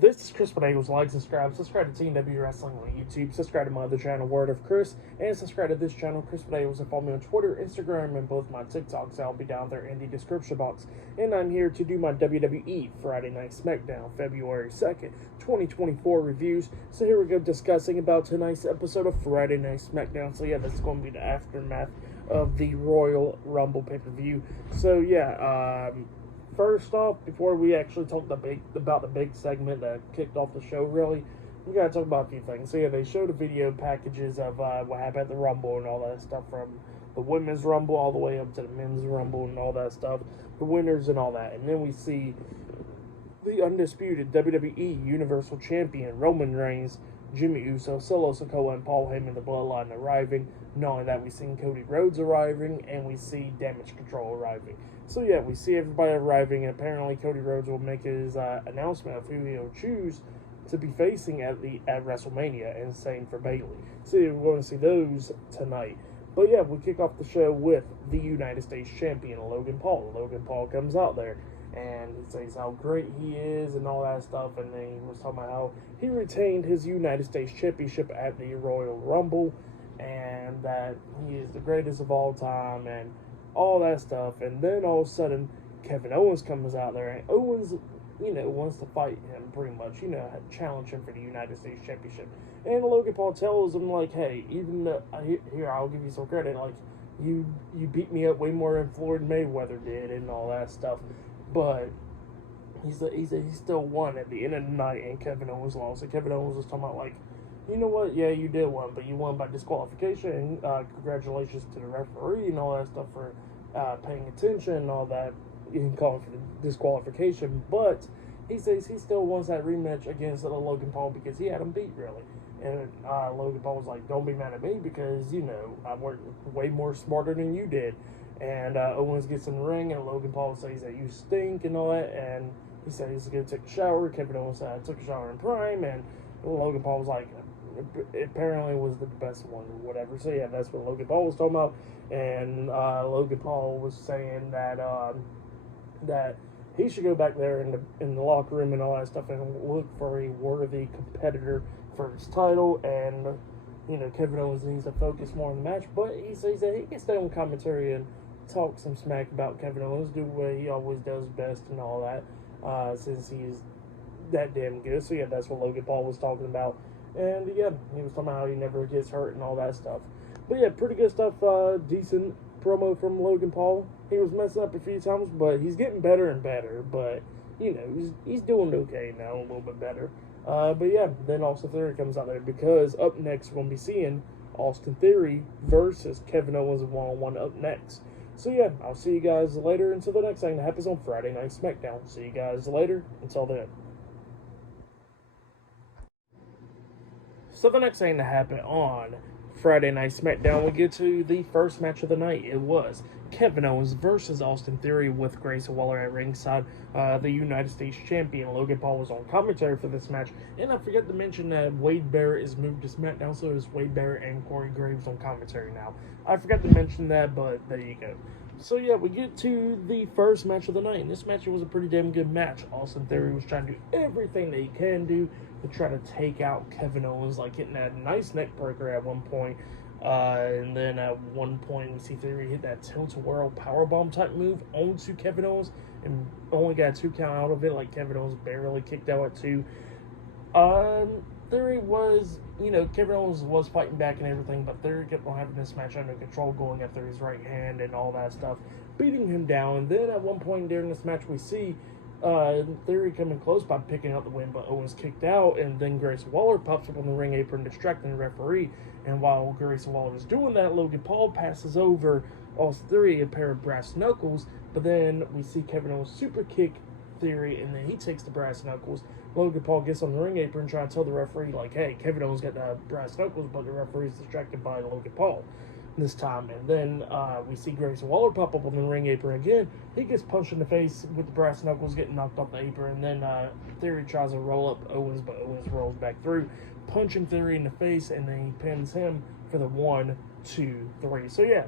This is Chris Potatoes. Like, subscribe to TNW Wrestling on YouTube, subscribe to my other channel, Word of Chris, and subscribe to this channel, Chris Potatoes, and follow me on Twitter, Instagram, and both my TikToks. I'll be down there in the description box. And I'm here to do my WWE Friday Night SmackDown February 2nd, 2024 reviews. So here we go, discussing about tonight's episode of Friday Night SmackDown. So yeah, that's going to be the aftermath of the Royal Rumble pay-per-view. So yeah, first off, before we actually talk about the big segment that kicked off the show, really, we gotta talk about a few things. So yeah, they showed the video packages of what happened at the Rumble and all that stuff, from the Women's Rumble all the way up to the Men's Rumble and all that stuff, the winners and all that. And then we see the undisputed WWE Universal Champion Roman Reigns, Jimmy Uso, Solo Sikoa, and Paul Heyman, the Bloodline, arriving. Not only that, we see Cody Rhodes arriving, and we see Damage Control arriving. So yeah, we see everybody arriving, and apparently Cody Rhodes will make his announcement of who he'll choose to be facing at WrestleMania, and same for Bayley. So yeah, we're going to see those tonight. But yeah, we kick off the show with the United States Champion, Logan Paul. Logan Paul comes out there, and he says how great he is and all that stuff, and then he was talking about how he retained his United States Championship at the Royal Rumble, and that he is the greatest of all time, and all that stuff. And then all of a sudden, Kevin Owens comes out there, and Owens, wants to fight him pretty much, challenge him for the United States Championship. And Logan Paul tells him, like, hey, even though, here, I'll give you some credit, like, you beat me up way more than Floyd Mayweather did and all that stuff. But he said he still won at the end of the night, and Kevin Owens lost. And Kevin Owens was talking about, like, you know what, yeah, you did win, but you won by disqualification, and congratulations to the referee and all that stuff for paying attention and all that. You can call it for the disqualification, but he says he still wants that rematch against Logan Paul because he had him beat, really. And Logan Paul was like, don't be mad at me because, I worked way more smarter than you did. And Owens gets in the ring, and Logan Paul says that you stink and all that, and he said he's going to take a shower. Kevin Owens said, I took a shower in Prime, and Logan Paul was like, apparently was the best one or whatever. So yeah, that's what Logan Paul was talking about. And Logan Paul was saying that that he should go back there in the locker room and all that stuff and look for a worthy competitor for his title. And Kevin Owens needs to focus more on the match, but he says that he can stay on commentary and talk some smack about Kevin Owens, do what he always does best and all that, since he's that damn good. So yeah, that's what Logan Paul was talking about. And yeah, he was talking about how he never gets hurt and all that stuff. But yeah, pretty good stuff. Decent promo from Logan Paul. He was messing up a few times, but he's getting better and better. But he's doing okay now, a little bit better. But yeah, then Austin Theory comes out there, because up next we're gonna be seeing Austin Theory versus Kevin Owens one-on-one up next. So yeah, I'll see you guys later until the next thing that happens on Friday Night SmackDown. See you guys later. Until then. So the next thing that happened on Friday Night SmackDown, we get to the first match of the night. It was Kevin Owens versus Austin Theory with Grayson Waller at ringside. The United States Champion Logan Paul was on commentary for this match. And I forgot to mention that Wade Barrett is moved to SmackDown, so it's Wade Barrett and Corey Graves on commentary now. I forgot to mention that, but there you go. So yeah, we get to the first match of the night, and this match was a pretty damn good match. Austin Theory was trying to do everything that he can do to try to take out Kevin Owens, like hitting that nice neck breaker at one point. And then at one point, we see Theory hit that tilt-a-whirl powerbomb type move onto Kevin Owens, and only got a 2 count out of it, like Kevin Owens barely kicked out at 2. Theory was, Kevin Owens was fighting back and everything, but Theory kept on having this match under control, going after his right hand and all that stuff, beating him down. And then at one point during this match, we see Theory coming close by picking up the win, but Owens kicked out, and then Grayson Waller pops up on the ring apron, distracting the referee. And while Grayson Waller was doing that, Logan Paul passes over Austin Theory a pair of brass knuckles, but then we see Kevin Owens super kick Theory, and then he takes the brass knuckles. Logan Paul gets on the ring apron trying to tell the referee, like, hey, Kevin Owens got the brass knuckles, but the referee's distracted by Logan Paul this time. And then we see Grayson Waller pop up on the ring apron again. He gets punched in the face with the brass knuckles, getting knocked off the apron. And then Theory tries to roll up Owens, but Owens rolls back through, punching Theory in the face, and then he pins him for the 1, 2, 3. So yeah,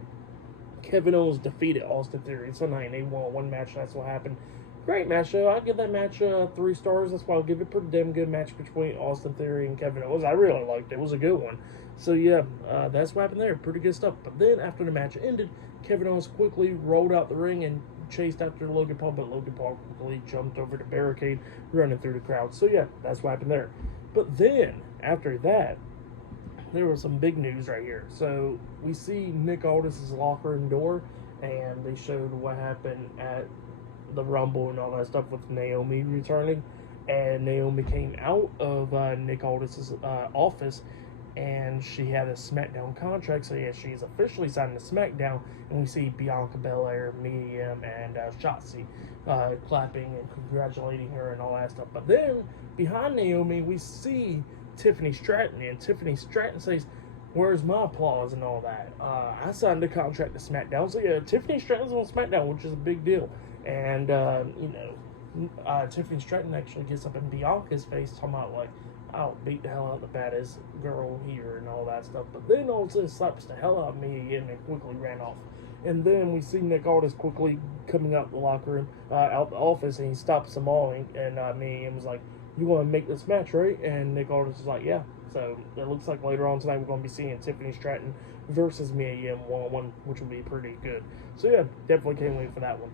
Kevin Owens defeated Austin Theory tonight, and they won one match. That's what happened. great match, though. I'll give that match 3 stars. That's why I'll give it a pretty damn good match between Austin Theory and Kevin Owens. I really liked it. It was a good one. So, yeah, that's what happened there. Pretty good stuff. But then, after the match ended, Kevin Owens quickly rolled out the ring and chased after Logan Paul, but Logan Paul quickly jumped over the barricade, running through the crowd. So, yeah, that's what happened there. But then, after that, there was some big news right here. So, we see Nick Aldis' locker room door, and they showed what happened at the Rumble and all that stuff with Naomi returning. And Naomi came out of Nick Aldis' office, and she had a SmackDown contract. So, yeah, she's officially signed to SmackDown. And we see Bianca Belair, Mia Yim, and Shotzi clapping and congratulating her and all that stuff. But then, behind Naomi, we see Tiffany Stratton, and Tiffany Stratton says, "Where's my applause?" and all that. I signed a contract to SmackDown. So, yeah, Tiffany Stratton's on SmackDown, which is a big deal. And, Tiffany Stratton actually gets up in Bianca's face, talking about, like, I'll beat the hell out of the baddest girl here and all that stuff. But then all of a sudden slaps the hell out of me again and quickly ran off. And then we see Nick Aldis quickly coming out the locker room, out the office, and he stops them all. And me and was like, "You want to make this match, right?" And Nick Aldis is like, "Yeah." So it looks like later on tonight we're going to be seeing Tiffany Stratton versus Mia Yim one-on-one, which will be pretty good. So yeah, definitely can't wait for that one.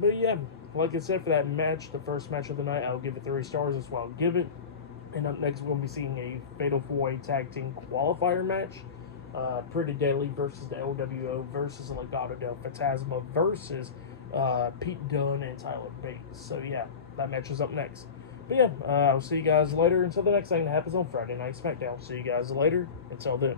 But yeah, like I said, for that match, the first match of the night, I'll give it 3 stars as well. Give it. And up next, we're going to be seeing a Fatal 4-Way Tag Team Qualifier match. Pretty Deadly versus the LWO versus Legado del Fantasma versus Pete Dunne and Tyler Bates. So yeah, that match is up next. But yeah, I'll see you guys later until the next thing that happens on Friday Night SmackDown. See you guys later. Until then.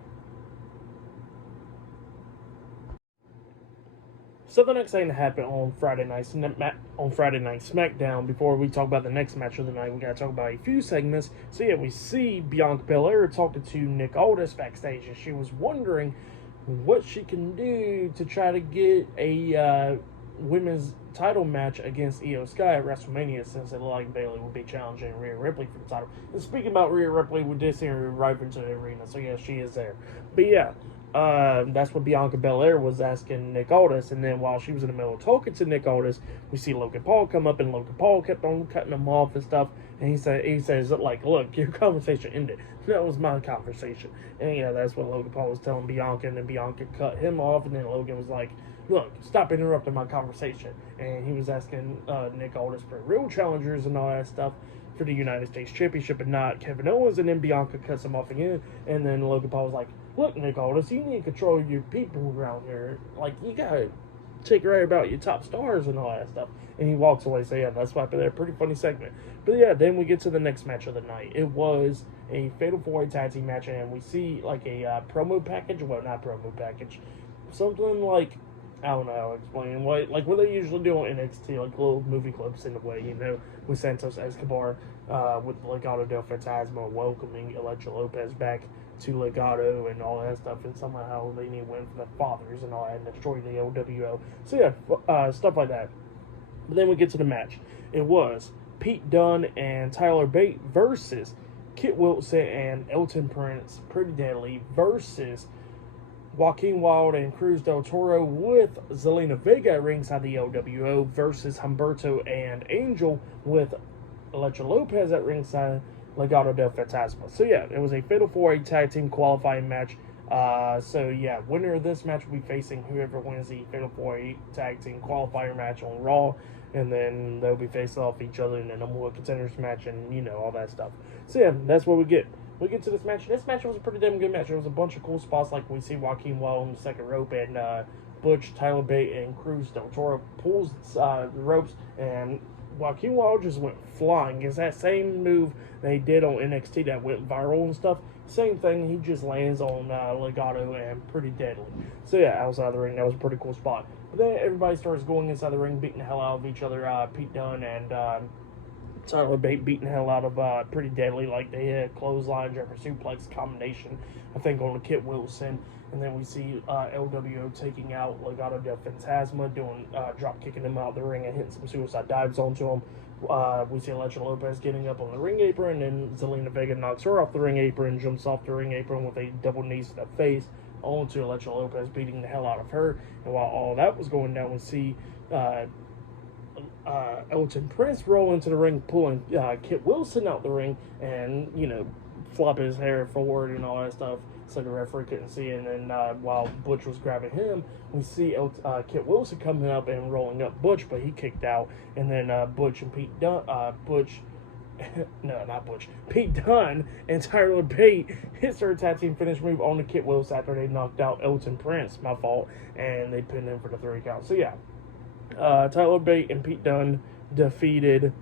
So the next thing to happen on Friday night SmackDown, before we talk about the next match of the night, we gotta talk about a few segments. So yeah, we see Bianca Belair talking to Nick Aldis backstage, and she was wondering what she can do to try to get a women's title match against Io Sky at WrestleMania, since it looked like Bayley would be challenging Rhea Ripley for the title. And speaking about Rhea Ripley, we did see her arrive into the arena, so yeah, she is there. But yeah, that's what Bianca Belair was asking Nick Aldis, and then while she was in the middle of talking to Nick Aldis, we see Logan Paul come up, and Logan Paul kept on cutting him off and stuff, and he says, like, "Look, your conversation ended. That was my conversation." And yeah, that's what Logan Paul was telling Bianca, and then Bianca cut him off, and then Logan was like, "Look, stop interrupting my conversation." And he was asking Nick Aldis for real challengers and all that stuff for the United States Championship and not Kevin Owens, and then Bianca cuts him off again, and then Logan Paul was like, "Look, Nick Aldis, you need to control your people around here. Like, you gotta take right about your top stars and all that stuff." And he walks away. So yeah, that's why they're a pretty funny segment. But yeah, then we get to the next match of the night. It was a Fatal 4-Way Tag Team match, and we see like a promo package. Well, not promo package. Something like, I don't know how to explain. Like what they usually do on NXT, like little movie clips in a way, with Santos Escobar, with Legado del Fantasma welcoming Elektra Lopez back to Legado and all that stuff, and somehow they need to win for the fathers and all that and destroy the LWO. So yeah, stuff like that. But then we get to the match. It was Pete Dunne and Tyler Bate versus Kit Wilson and Elton Prince, Pretty Deadly, versus Joaquin Wilde and Cruz del Toro, with Zelina Vega at ringside the LWO versus Humberto and Angel, with Elektra Lopez at ringside Legado del Fantasma. So yeah, it was a Fatal 4-Way Tag Team qualifying match. So yeah, winner of this match will be facing whoever wins the Fatal 4-Way Tag Team qualifier match on Raw, and then they'll be facing off each other in the number 1 contenders match, and all that stuff. So yeah, that's what we get. We get to this match. This match was a pretty damn good match. There was a bunch of cool spots, like we see Joaquin Wilde on the second rope, and Butch, Tyler Bate, and Cruz del Toro pulls the ropes, and Joaquin Wilde just went flying. It's that same move they did on NXT that went viral and stuff. Same thing, he just lands on Legado and Pretty Deadly. So yeah, outside the ring, that was a pretty cool spot. But then everybody starts going inside the ring, beating the hell out of each other. Pete Dunne and Tyler Bate beating the hell out of Pretty Deadly, like they had clothesline, German suplex combination, I think, on the Kit Wilson. And then we see LWO taking out Legado del Fantasma, doing drop kicking him out of the ring and hitting some suicide dives onto him. We see Elektra Lopez getting up on the ring apron, and Zelina Vega knocks her off the ring apron, jumps off the ring apron with a double knees to the face onto Elektra Lopez, beating the hell out of her. And while all that was going down, we see Elton Prince roll into the ring, pulling Kit Wilson out the ring, and flop his hair forward and all that stuff, so the referee couldn't see it. And then while Butch was grabbing him, we see Kit Wilson coming up and rolling up Butch, but he kicked out. And then Butch and Pete Dunne, no, not Butch, Pete Dunne and Tyler Bate hits their tag team finish move on the Kit Wilson after they knocked out Elton Prince, my fault, and they pinned him for the 3 count. So yeah, Tyler Bate and Pete Dunne defeated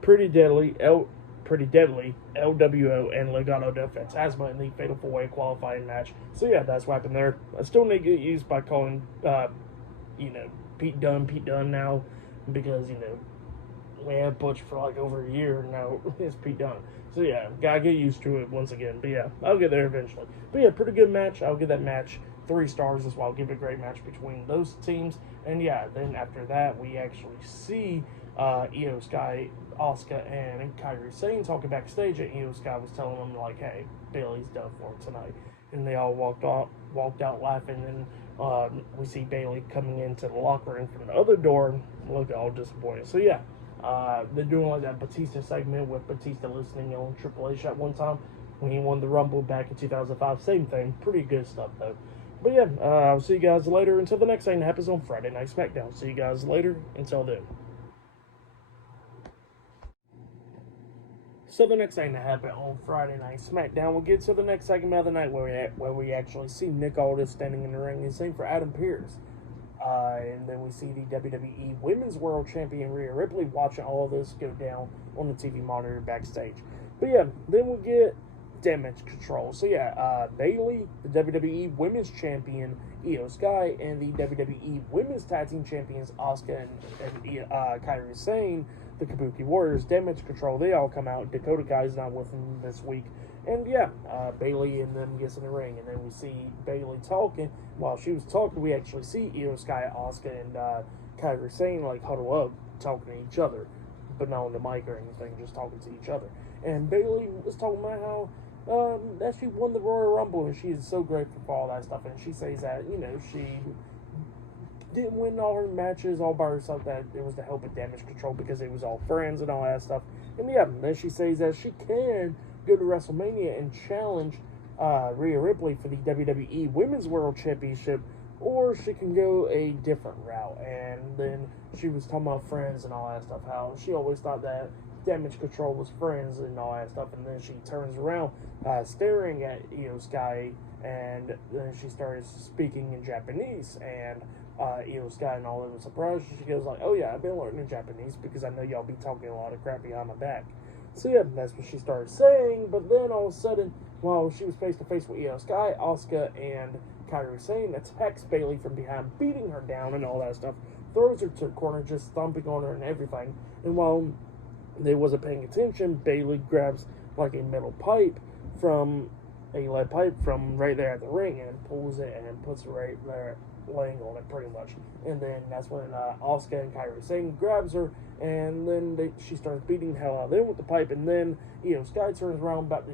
Pretty Deadly, LWO, and Legado del Fantasma in the Fatal 4-Way qualifying match. So yeah, that's what happened there. I still need to get used by calling, Pete Dunne now, because, we had Butch for like over a year, and now it's Pete Dunne. So yeah, gotta get used to it once again. But yeah, I'll get there eventually. But yeah, pretty good match. I'll give that match 3 stars as well. I'll give it a great match between those teams. And yeah, then after that, we actually see Io Sky, Asuka, and Kairi Sane talking backstage, and Io Sky was telling them, like, hey, Bayley's done for tonight. And they all walked out laughing, and we see Bayley coming into the locker room from the other door and look all disappointed. So yeah, they're doing like that Batista segment with Batista listening on Triple H at one time when he won the Rumble back in 2005. Same thing. Pretty good stuff, though. But yeah, I'll see you guys later until the next thing that happens on Friday Night SmackDown. See you guys later. Until then. So the next thing that happened on Friday Night SmackDown, we'll get to the next segment of the night where we actually see Nick Aldis standing in the ring, and same for Adam Pearce. And then we see the WWE Women's World Champion Rhea Ripley watching all of this go down on the TV monitor backstage. But yeah, then we get Damage Control. So yeah, Bayley, the WWE Women's Champion, Io Sky, and the WWE Women's Tag Team Champions, Asuka and Kairi Sane, the Kabuki Warriors, Damage Control, they all come out. Dakota Kai's not with them this week. And yeah, Bayley and them gets in the ring, and then we see Bayley talking. While she was talking, we actually see Io Sky, Asuka, and Kairi Sane like huddle up, talking to each other, but not on the mic or anything, just talking to each other. And Bayley was talking about how that she won the Royal Rumble, and she is so grateful for all that stuff. And she says that she didn't win all her matches all by herself, that it was to help with Damage Control because it was all friends and all that stuff. And yeah, then she says that she can go to WrestleMania and challenge Rhea Ripley for the WWE Women's World Championship, or she can go a different route. And then she was talking about friends and all that stuff, how she always thought that Damage Control was friends and all that stuff. And then she turns around staring at Io Sky, and then she starts speaking in Japanese, and Io Sky and all of them surprised. She goes like, oh yeah, I've been learning Japanese because I know y'all be talking a lot of crap behind my back. So yeah, that's what she started saying. But then all of a sudden, while she was face to face with Io Sky, Asuka and Kairi Sane attacks Bayley from behind, beating her down and all that stuff, throws her to the corner, just stomping on her and everything. And while they wasn't paying attention, Bayley grabs like a metal pipe from a lead pipe from right there at the ring and pulls it and puts it right there, laying on it pretty much. And then that's when Asuka and Kairi Sane grabs her, and then she starts beating the hell out of them with the pipe. And then Io Sky turns around about to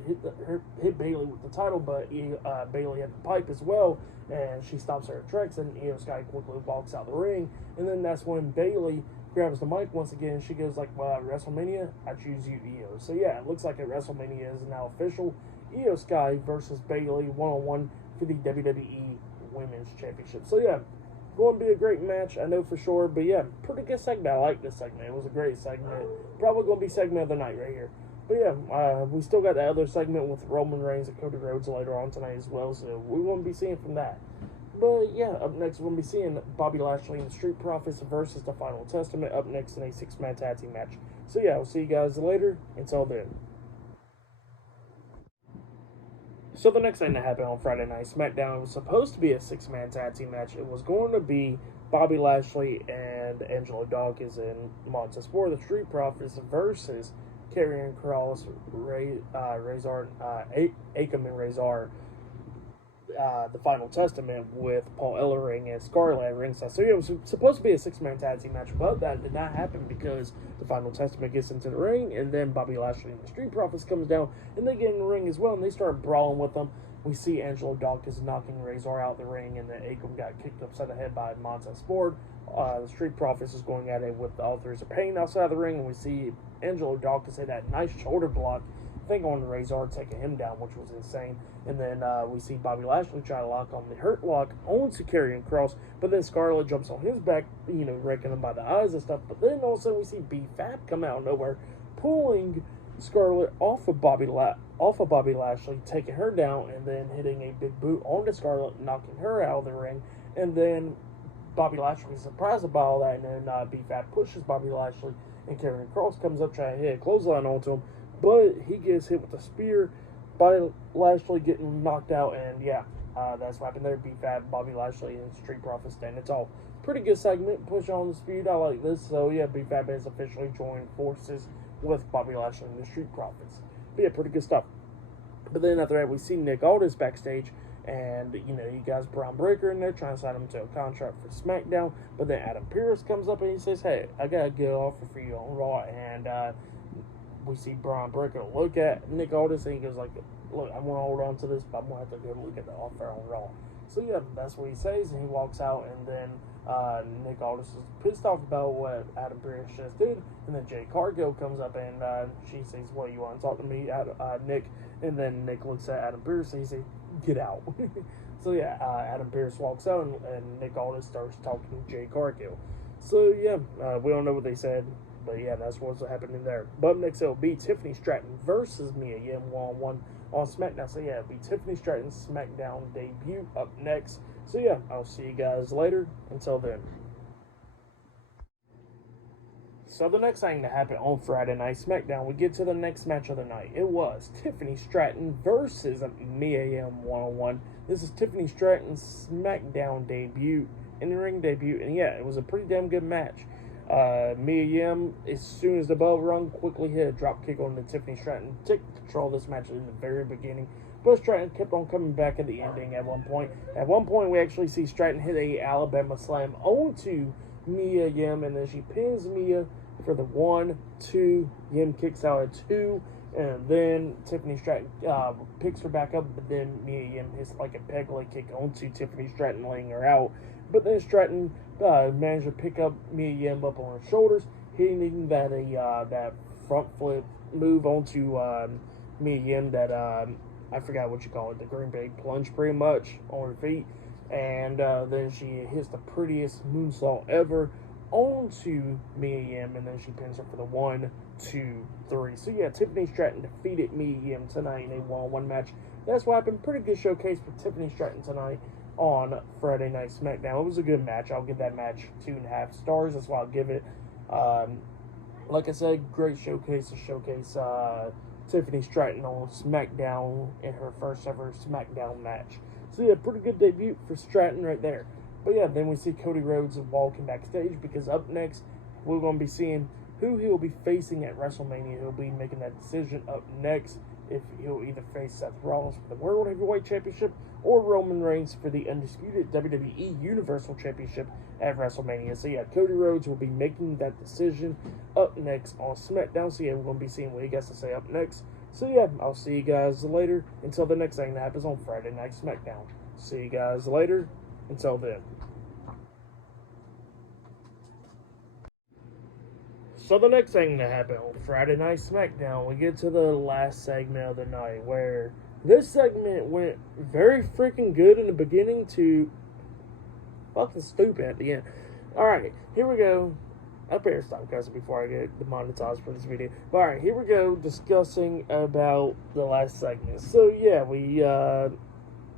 hit Bayley with the title, but Bayley had the pipe as well, and she stops her tracks, and Io Sky quickly walks out the ring. And then that's when Bayley grabs the mic once again. She goes like, well, at WrestleMania, I choose you, Io. So yeah, it looks like at WrestleMania is now official. Io Sky versus Bayley one-on-one for the WWE Women's Championship. So yeah, going to be a great match, I know for sure. But yeah, pretty good segment. I like this segment. It was a great segment. Probably going to be segment of the night right here. But yeah, we still got the other segment with Roman Reigns and Cody Rhodes later on tonight as well. So we won't be seeing from that. But yeah, up next we'll be seeing Bobby Lashley and the Street Profits versus the Final Testament up next in a 6-man tag team match. So yeah, I'll see you guys later. Until then. So the next thing that happened on Friday Night SmackDown was supposed to be a 6-man tag team match. It was going to be Bobby Lashley and Angelo Dawkins and Montez Ford, the Street Profits, versus Karrion Kross, Razor, Akam and Razor, the Final Testament, with Paul Ellering and Scarlett at ringside. So it was supposed to be a 6-man tag team match, but that did not happen because the Final Testament gets into the ring, and then Bobby Lashley and the Street Profits comes down, and they get in the ring as well, and they start brawling with them. we see Angelo Dawkins knocking Razor out the ring, and then Akam got kicked upside the head by Montez Ford. The Street Profits is going at it with the Authors of Pain outside the ring, and we see Angelo Dawkins hit that nice shoulder block, I think on Razor, taking him down, which was insane. And then we see Bobby Lashley try to lock on the Hurt Lock onto Karrion Kross, but then Scarlett jumps on his back, raking him by the eyes and stuff. But then all of a sudden we see B-Fab come out of nowhere, pulling Scarlett off of Bobby Lashley, taking her down, and then hitting a big boot onto Scarlett, knocking her out of the ring. And then Bobby Lashley is surprised about all that, and then B-Fab pushes Bobby Lashley, and Karrion Kross comes up trying to hit a clothesline onto him, but he gets hit with a spear by Lashley, getting knocked out, and that's what happened there. B-Fab, Bobby Lashley, and Street Profits stand. It's all pretty good segment, push on the speed, I like this. So B-Fab has officially joined forces with Bobby Lashley and the Street Profits. But pretty good stuff. But then after that, we see Nick Aldis backstage, and you guys Braun Breaker in there trying to sign him to a contract for SmackDown. But then Adam Pearce comes up and he says, "Hey, I got a good offer for you on Raw." And we see Braun Breaker look at Nick Aldis, and he goes like, "Look, I'm gonna hold on to this, but I'm gonna have to go look at the offer on Raw." So that's what he says, and he walks out, and then Nick Aldis is pissed off about what Adam Pearce just did, and then Jay Cargill comes up, and she says, "What, you want to talk to me, Nick?" And then Nick looks at Adam Pearce, and he says, "Get out." So Adam Pearce walks out, and Nick Aldis starts talking to Jay Cargill. So we don't know what they said, but that's what's happening there. But next it'll be Tiffany Stratton versus Mia Yim one-on-one on SmackDown. So it'll be Tiffany Stratton's SmackDown debut up next. So I'll see you guys later. Until then. So the next thing that happened on Friday Night SmackDown, we get to the next match of the night. It was Tiffany Stratton versus Mia Yim one-on-one. This is Tiffany Stratton's SmackDown debut, in-ring debut, and it was a pretty damn good match. Mia Yim, as soon as the bell rung, quickly hit a drop kick on the Tiffany Stratton, took control of this match in the very beginning. But Stratton kept on coming back at the ending at one point. At one point, we actually see Stratton hit a Alabama slam onto Mia Yim, and then she pins Mia for the 1-2. Yim kicks out at 2, and then Tiffany Stratton picks her back up, but then Mia Yim hits like a peg leg kick onto Tiffany Stratton, laying her out. But then Stratton managed to pick up Mia Yim up on her shoulders, hitting that front flip move onto Mia Yim, that I forgot what you call it, the Green Bay plunge, pretty much, on her feet. And then she hits the prettiest moonsault ever onto Mia Yim, and then she pins her for the 1-2-3. So Tiffany Stratton defeated Mia Yim tonight in a one-on-one match. That's what happened. Pretty good showcase for Tiffany Stratton tonight on Friday Night SmackDown. It was a good match. I'll give that match 2.5 stars. That's why I'll give it. Like I said, great showcase to showcase Tiffany Stratton on SmackDown in her first ever SmackDown match. So pretty good debut for Stratton right there. But then we see Cody Rhodes walking backstage, because up next we're going to be seeing who he'll be facing at WrestleMania. He'll be making that decision up next, if he'll either face Seth Rollins for the World Heavyweight Championship or Roman Reigns for the undisputed WWE Universal Championship at WrestleMania. So Cody Rhodes will be making that decision up next on SmackDown. So we're going to be seeing what he has to say up next. So I'll see you guys later. Until the next thing that happens on Friday Night SmackDown. See you guys later. Until then. So the next thing that happened on Friday Night SmackDown, we get to the last segment of the night, where this segment went very freaking good in the beginning to fucking stupid at the end. Alright, here we go. I better stop cussing before I get demonetized for this video. But alright, here we go, discussing about the last segment. So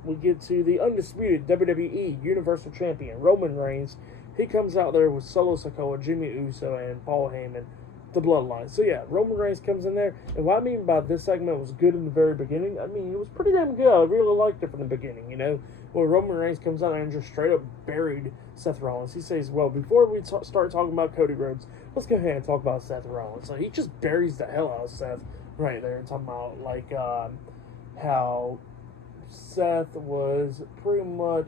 we get to the undisputed WWE Universal Champion, Roman Reigns. He comes out there with Solo Sikoa, Jimmy Uso, and Paul Heyman, the Bloodline. So Roman Reigns comes in there, and what I mean by this segment was good in the very beginning, I mean, it was pretty damn good. I really liked it from the beginning, Where Roman Reigns comes out and just straight up buried Seth Rollins. He says, well, before we start talking about Cody Rhodes, let's go ahead and talk about Seth Rollins. So he just buries the hell out of Seth right there, talking about, like, how Seth was pretty much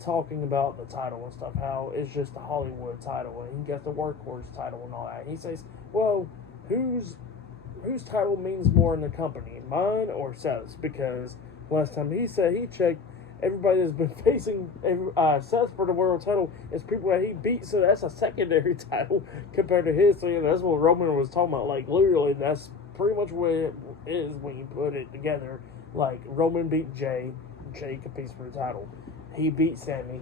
talking about the title and stuff, how it's just the Hollywood title, and he got the workhorse title and all that. He says, well, whose title means more in the company, mine or Seth's? Because last time he said he checked, everybody that's been facing Seth for the world title is people that he beat, so that's a secondary title compared to his. So yeah, that's what Roman was talking about. Like, literally, that's pretty much what it is when you put it together. Like, Roman beat Jay competes for the title. He beat Sammy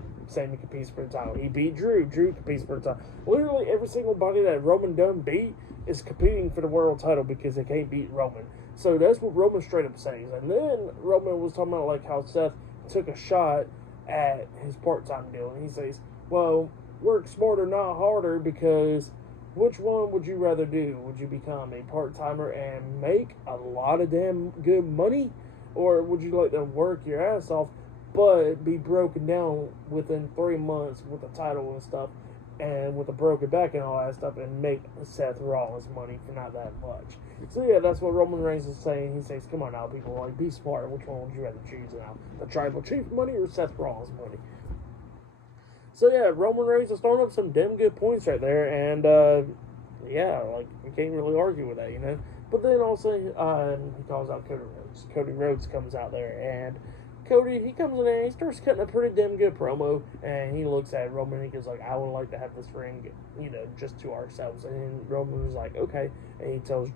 competes for the title. He beat Drew competes for the title. Literally, every single body that Roman done beat is competing for the world title because they can't beat Roman. So that's what Roman straight up says. And then Roman was talking about like how Seth took a shot at his part-time deal, and he says, well, work smarter, not harder, because which one would you rather do? Would you become a part-timer and make a lot of damn good money, or would you like to work your ass off but be broken down within 3 months with a title and stuff, and with a broken back and all that stuff, and make Seth Rollins money for not that much? So yeah, that's what Roman Reigns is saying. He says, come on now, people, like, be smart. Which one would you rather choose now? The Tribal Chief money or Seth Rollins money? So yeah, Roman Reigns is throwing up some damn good points right there, and yeah, like, you can't really argue with that, you know? But then also, he calls out Cody Rhodes. Cody Rhodes comes out there, and Cody, he comes in there and he starts cutting a pretty damn good promo, and he looks at Roman and he goes like, I would like to have this ring, you know, just to ourselves. And Roman was like, okay, and he tells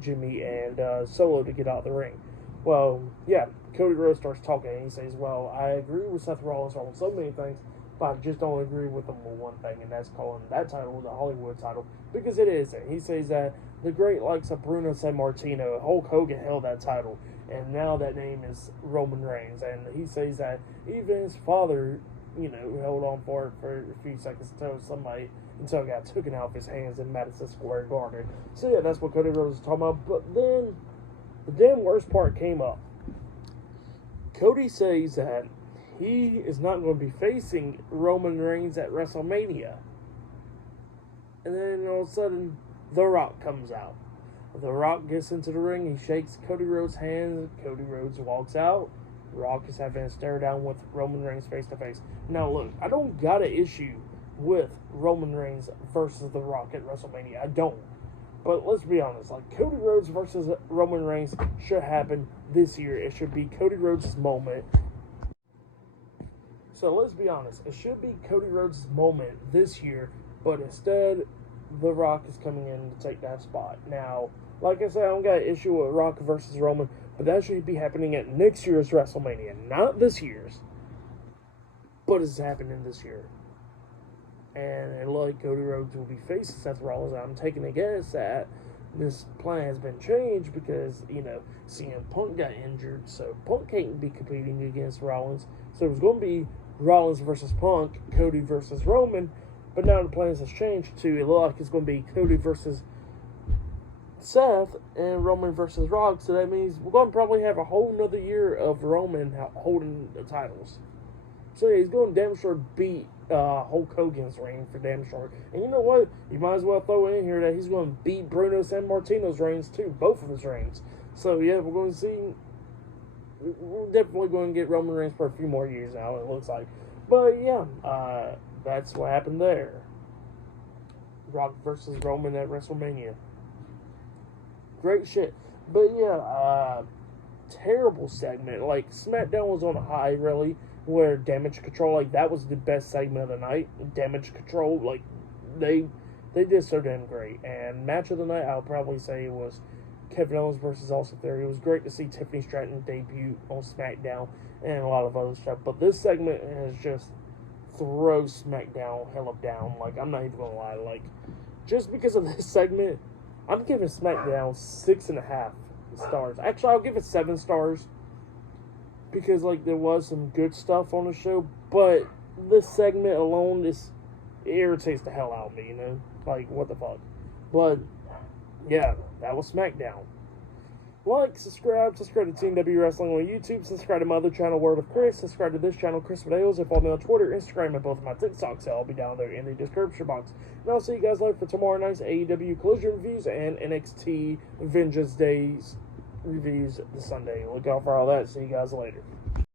Jimmy and Solo to get out the ring. Well, yeah, Cody Rhodes starts talking, and he says, well, I agree with Seth Rollins on so many things, but I just don't agree with him on one thing, and that's calling that title the Hollywood title, because it isn't. He says that the great likes of Bruno Sammartino, Hulk Hogan held that title, and now that name is Roman Reigns. And he says that even his father, you know, held on for it for a few seconds until it got taken out of his hands in Madison Square Garden. So yeah, that's what Cody Rhodes is talking about. But then the damn worst part came up. Cody says that he is not going to be facing Roman Reigns at WrestleMania. And then all of a sudden, The Rock comes out. The Rock gets into the ring. He shakes Cody Rhodes' hand. Cody Rhodes walks out. Rock is having a stare down with Roman Reigns face to face. Now look, I don't got an issue with Roman Reigns versus The Rock at WrestleMania. I don't. But let's be honest, like, Cody Rhodes versus Roman Reigns should happen this year. It should be Cody Rhodes' moment. So let's be honest, it should be Cody Rhodes' moment this year, but instead, The Rock is coming in to take that spot. Now, like I said, I don't got an issue with Rock versus Roman, but that should be happening at next year's WrestleMania, not this year's. But it's happening this year. And it looks like Cody Rhodes will be facing Seth Rollins. I'm taking a guess that this plan has been changed because, you know, CM Punk got injured, so Punk can't be competing against Rollins. So it's going to be Rollins versus Punk, Cody versus Roman. But now the plans has changed to, it looks like it's going to be Cody versus Seth and Roman versus Rock. So that means we're going to probably have a whole nother year of Roman holding the titles. So yeah, he's going to damn sure beat Hulk Hogan's reign for damn sure. And you know what? You might as well throw in here that he's going to beat Bruno Sammartino's reigns too. Both of his reigns. So yeah, we're going to see. We're definitely going to get Roman Reigns for a few more years now, it looks like. But yeah, that's what happened there. Rock versus Roman at WrestleMania. Great shit. But yeah, terrible segment. Like, SmackDown was on a high, really, where Damage Control, like, that was the best segment of the night. Damage Control, like, they did so damn great. And match of the night, I'll probably say it was Kevin Owens versus Austin Theory. It was great to see Tiffany Stratton debut on SmackDown and a lot of other stuff. But this segment has just throw SmackDown hella down. Like, I'm not even gonna lie. Like, just because of this segment, I'm giving SmackDown 6.5 stars. Actually, I'll give it 7 stars. Because, like, there was some good stuff on the show. But this segment alone, it irritates the hell out of me, you know? Like, what the fuck? But yeah, that was SmackDown. Like, subscribe to TNW Wrestling on YouTube, subscribe to my other channel, Word of Chris, subscribe to this channel, Chris Videos, and follow me on Twitter, Instagram, and both of my TikToks. I'll be down there in the description box. And I'll see you guys later for tomorrow night's AEW Collision reviews and NXT Vengeance Days reviews this Sunday. Look out for all that. See you guys later.